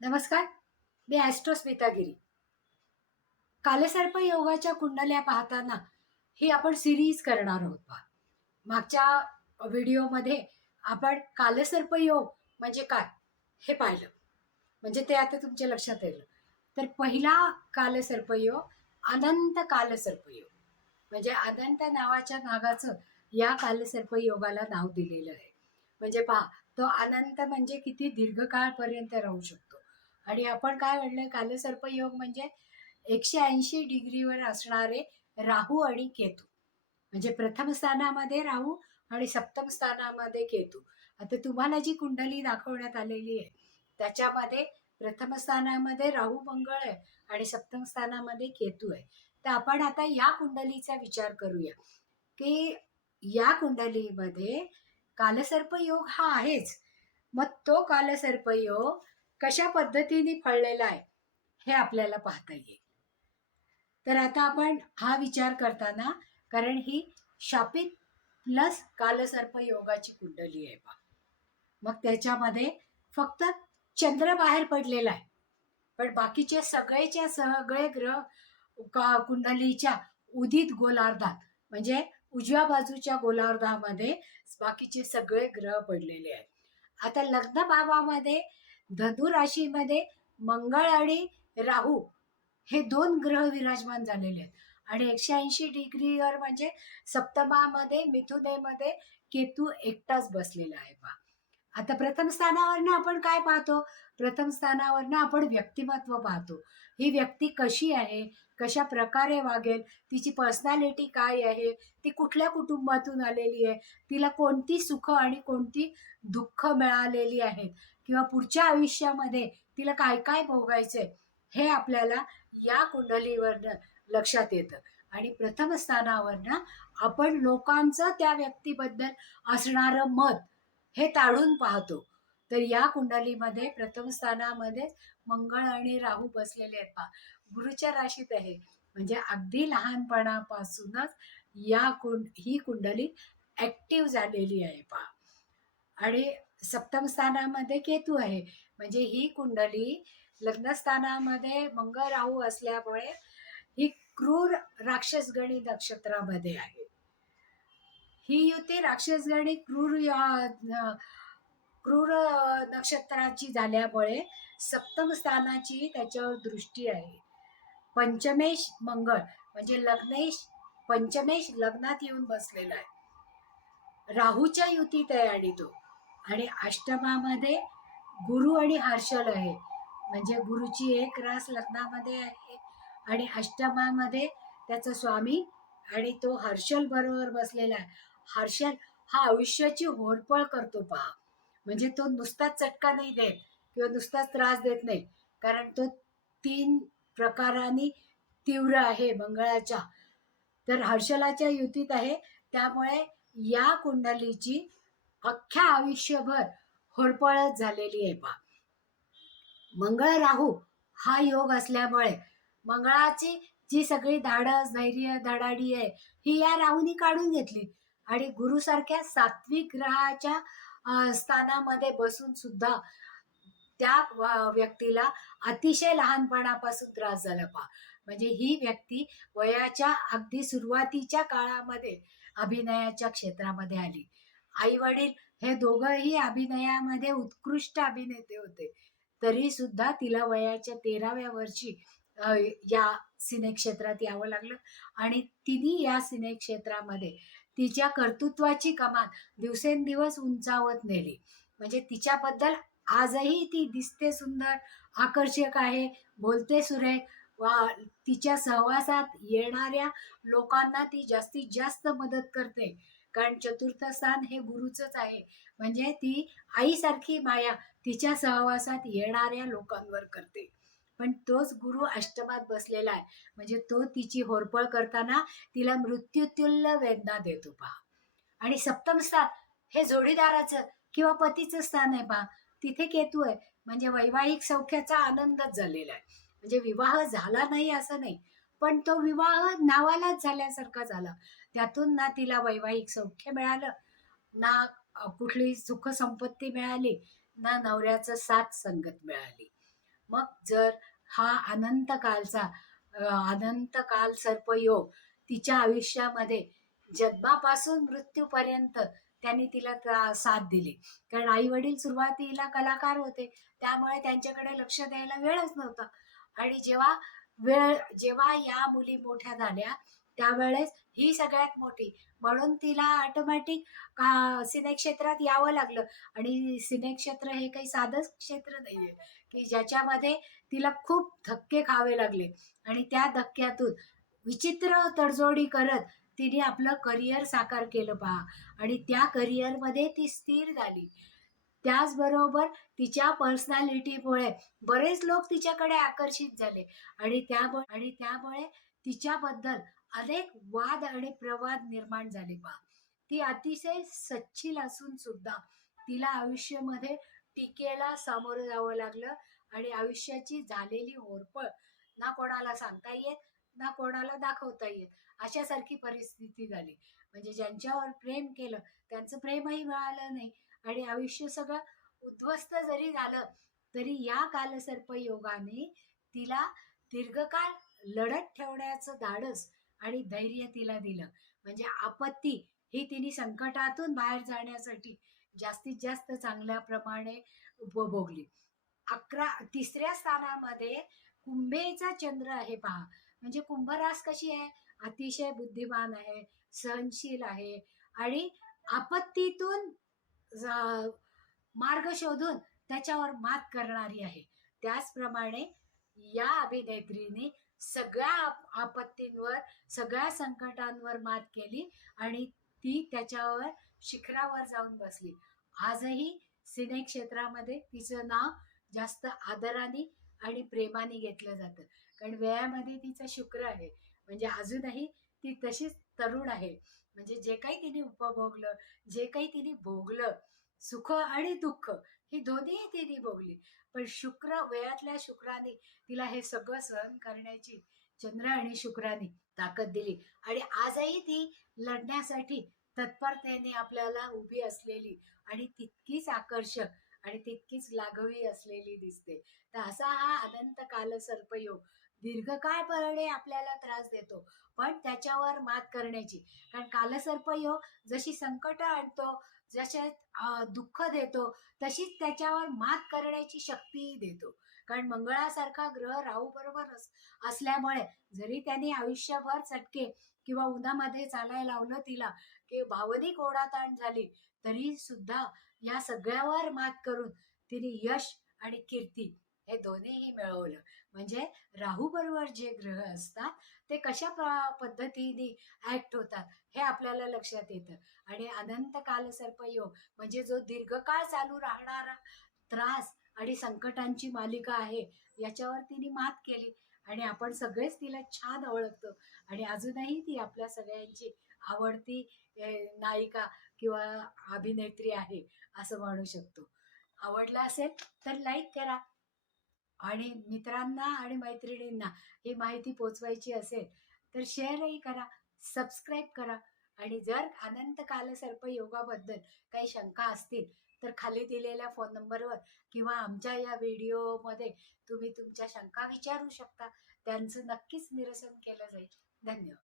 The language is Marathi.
नमस्कार मी ॲस्ट्रो स्मितागिरी कालसर्प योगाच्या कुंडल्या पाहताना ही आपण सिरीज करणार आहोत पहा. मागच्या व्हिडिओमध्ये आपण कालसर्प योग म्हणजे काय हे पाहिलं. म्हणजे ते आता तुमच्या लक्षात येईल. तर पहिला कालसर्प योग अनंत कालसर्प योग. म्हणजे अनंत नावाच्या नागाचं या कालसर्प योगाला नाव दिलेलं आहे. म्हणजे पहा तो अनंत म्हणजे किती दीर्घकाळपर्यंत राहू शकतो. आणि आपण काय म्हणलं कालसर्प योग म्हणजे एकशे ऐंशी डिग्रीवर असणारे राहू आणि केतू. म्हणजे प्रथम स्थानामध्ये राहू आणि सप्तम स्थानामध्ये केतू. आता तुम्हाला जी कुंडली दाखवण्यात आलेली आहे त्याच्यामध्ये प्रथम स्थानामध्ये राहू मंगळ आहे आणि सप्तम स्थानामध्ये केतू आहे. तर आपण आता या कुंडलीचा विचार करूया. की या कुंडलीमध्ये कालसर्प योग हा आहेच मग तो कालसर्प योग कशा पद्धतीने फळलेला आहे हे आपल्याला पाहता येईल. तर आता आपण हा विचार करताना कारण ही शापित प्लस कालसर्प योगाची कुंडली आहे बा. मग त्याच्यामध्ये फक्त चंद्र बाहेर पडलेला आहे. पण बाकीचे सगळेच्या सगळे ग्रह कुंडलीच्या उदित गोलार्धात म्हणजे उजव्या बाजूच्या गोलार्धामध्ये बाकीचे सगळे ग्रह पडलेले आहेत. आता लग्न भावामध्ये धनु राशीमध्ये मंगळ आणि राहू हे दोन ग्रह विराजमान झालेले आहेत. आणि एकशे ऐंशी डिग्रीवर म्हणजे सप्तमामध्ये मिथुनेमध्ये केतू एकटाच बसलेला आहे पहा. आता प्रथम स्थानावरनं आपण काय पाहतो? प्रथम स्थानावरनं आपण व्यक्तिमत्व पाहतो. ही व्यक्ती कशी आहे? कशा प्रकारे वागेल तिची पर्सनॅलिटी काय आहे ती कुठल्या कुटुंबातून आलेली आहे तिला कोणती सुख आणि कोणती दुःख मिळालेली आहेत किंवा पुढच्या आयुष्यामध्ये तिला काय काय भोगायचंय हे आपल्याला या कुंडलीवरनं लक्षात येतं. आणि प्रथम स्थानावरनं आपण लोकांचं त्या व्यक्तीबद्दल असणारं मत हे ताळून पाहतो. तर या कुंडलीमध्ये प्रथम स्थानामध्ये मंगळ आणि राहू बसलेले आहेत पहा. गुरुच्या राशीत आहे. म्हणजे अगदी लहानपणापासूनच या कुंड ही कुंडली ॲक्टिव्ह झालेली आहे पा आणि सप्तम स्थानामध्ये केतू आहे. म्हणजे ही कुंडली लग्नस्थानामध्ये मंगळ राहू असल्यामुळे ही क्रूर राक्षसगणी नक्षत्रामध्ये आहे. ही युती राक्षसगणी क्रूर या- क्रूर नक्षत्राची झाल्यामुळे सप्तम स्थानाची त्याच्यावर दृष्टी आहे. पंचमेश मंगळ म्हणजे लग्नेश पंचमेश लग्नात येऊन बसलेला आहे. राहूच्या युतीत आहे आणि तो. आणि अष्टमामध्ये गुरु आणि हर्षल आहे. म्हणजे गुरुची एक रास लग्नामध्ये आहे. आणि अष्टमामध्ये त्याचा स्वामी आणि तो हर्षल बरोबर बसलेला आहे. हर्षल हा आयुष्याची होरपळ करतो पहा. म्हणजे तो नुसताच चटका नाही देत किंवा नुसताच त्रास देत नाही. कारण तो तीन प्रकाराने तीव्र आहे मंगळाच्या. तर हर्षलाच्या युतीत आहे. त्यामुळे या कुंडलीची अख्ख्या आयुष्यभर होरपळत झालेली आहे पा मंगळ राहू हा योग असल्यामुळे मंगळाची जी सगळी धाडस धैर्य धडाडी आहे ही या राहूनी काढून घेतली. आणि गुरुसारख्या सात्विक ग्रहाच्या स्थानामध्ये बसून सुद्धा त्या व्यक्तीला अतिशय लहानपणापासून त्रास झाला पा म्हणजे ही व्यक्ती वयाच्या अगदी सुरुवातीच्या काळामध्ये अभिनयाच्या क्षेत्रामध्ये आली. आई वडील हे दोघंही अभिनयामध्ये उत्कृष्ट अभिनेते होते. तरी सुद्धा तिला वयाच्या तेराव्या वर्षी या सिने क्षेत्रात यावं लागलं. आणि तिने या सिने क्षेत्रामध्ये तिच्या कर्तृत्वाची कमान दिवसेंदिवस उंचावत नेली. म्हणजे तिच्याबद्दल आजही ती दिसते सुंदर आकर्षक आहे बोलते सुरेख. वा तिच्या सहवासात येणाऱ्या लोकांना ती जास्तीत जास्त मदत करते. कारण चतुर्थ स्थान हे गुरुचंच आहे. म्हणजे ती आईसारखी माया तिच्या सहवासात येणाऱ्या लोकांवर करते. पण तोच गुरु अष्टमात बसलेला आहे. म्हणजे तो तिची होरपळ करताना तिला मृत्यूतुल्य वेदना देतो पहा. आणि सप्तम स्थान हे जोडीदाराचं किंवा पतीचं स्थान आहे पहा. तिथे केतू आहे. म्हणजे वैवाहिक सौख्याचा आनंदच झालेला आहे. म्हणजे विवाह झाला नाही असं नाही. पण तो विवाह नावालाच झाल्यासारखा झाला. त्यातून ना तिला वैवाहिक सौख्य मिळालं ना कुठली सुख संपत्ती मिळाली ना नवऱ्याचं साथ संगत मिळाली. मग जर हा अनंत कालचा अनंत काल सर्पयोग तिच्या आयुष्यामध्ये जन्मापासून मृत्यूपर्यंत त्यांनी तिला साथ दिली. कारण आई वडील सुरुवातीला कलाकार होते त्यामुळे त्यांच्याकडे लक्ष द्यायला वेळच नव्हता. आणि जेव्हा वेळ जेव्हा या मुली मोठ्या झाल्या त्यावेळेस ही सगळ्यात मोठी म्हणून तिला ऑटोमॅटिक सिने क्षेत्रात यावं लागलं. आणि सिने क्षेत्र हे काही साधं क्षेत्र नाहीये. की ज्याच्यामध्ये तिला खूप धक्के खावे लागले. आणि त्या धक्क्यातून विचित्र तडजोडी करत तिने आपलं करिअर साकार केलं पहा. आणि त्या करिअरमध्ये ती स्थिर झाली. त्याचबरोबर तिच्या पर्सनॅलिटीमुळे बरेच लोक तिच्याकडे आकर्षित झाले. आणि त्यामुळे आणि त्यामुळे तिच्याबद्दल अनेक वाद आणि प्रवाद निर्माण झाले पहा. ती अतिशय सच्छील असून सुद्धा तिला आयुष्यामध्ये टीकेला सामोरं जावं लागलं. आणि आयुष्याची झालेली होरपळ ना कोणाला सांगता येत ना कोणाला दाखवता येत. अशासारखी परिस्थिती झाली. म्हणजे ज्यांच्यावर प्रेम केलं त्यांचं प्रेमही मिळालं नाही. आणि आयुष्य सगळं उद्ध्वस्त जरी झालं तरी या कालसर्प योगाने तिला दीर्घकाळ लढत ठेवण्याचं धाडस आणि धैर्य तिला दिलं. म्हणजे आपत्ती ही तिने संकटातून बाहेर जाण्यासाठी जास्तीत जास्त चांगल्या प्रमाणे उपभोगली. अकरा तिसऱ्या स्थानामध्ये कुंभेचा चंद्र आहे पहा. म्हणजे कुंभरास कशी आहे? अतिशय बुद्धिमान आहे सहनशील आहे आणि आपत्तीतून जा- मार्ग शोधून त्याच्यावर मात करणारी आहे. त्याचप्रमाणे या अभिनेत्रीने सगळ्या आपत्तींवर सगळ्या संकटांवर मात केली आणि ती त्याच्यावर शिखरावर जाऊन बसली. आजही सिने क्षेत्रामध्ये तिचं नाव जास्त आदराने आणि प्रेमाने घेतलं जातं. कारण वयामध्ये तिचं शुक्र आहे. म्हणजे अजूनही ती तशीच तरुण आहे. म्हणजे जे काही तिने उपभोगलं जे काही तिने भोगलं सुख आणि दुःख ही दोन्ही तिने भोगली. पण शुक्र वयातल्या शुक्राने तिला हे सगळं सहन करण्याची चंद्र आणि शुक्राने ताकद दिली. आणि आजही ती लढण्यासाठी तत्परतेने आपल्याला उभी असलेली आणि तितकीच आकर्षक आणि तितकीच लागवी असलेली दिसते. तर असा हा अनंत काल सर्पयोग दीर्घकाळपणे आपल्याला त्रास देतो पण त्याच्यावर मात करण्याची. कारण कालसर्पयोग जशी संकट आणतो जसे दुःख देतो तशीच त्याच्यावर मात करण्याची शक्तीही देतो. कारण मंगळासारखा ग्रह राहू बरोबर असल्यामुळे जरी त्यांनी आयुष्यभर चटके किंवा उन्हामध्ये चालायला लावलं तिला की भावनिक ओढाताण झाली तरी सुद्धा या सगळ्यावर मात करून तिने यश आणि कीर्ती हे दोन्हीही मिळवलं. म्हणजे राहू बरोबर जे ग्रह असतात ते कशा प- पद्धतीने ऍक्ट होतात हे आपल्याला लक्षात येतं. आणि अनंत काल सर्पयोग म्हणजे जो दीर्घकाळ चालू राहणारा त्रास आणि संकटांची मालिका आहे याच्यावर तिने मात केली. आणि आपण सगळेच तिला छान ओळखतो. आणि अजूनही ती आपल्या सगळ्यांची आवडती नायिका किंवा अभिनेत्री आहे असं म्हणू शकतो. आवडला असेल तर लाईक करा. आणि मित्रांना आणि मैत्रिणींना ही माहिती पोचवायची असेल तर शेअरही करा सबस्क्राईब करा. आणि जर अनंत कालसर्प योगाबद्दल काही शंका असतील तर खाली दिलेल्या फोन नंबरवर किंवा आमच्या या व्हिडिओमध्ये तुम्ही तुमच्या शंका विचारू शकता. त्यांचं नक्कीच निरसन केलं जाईल. धन्यवाद.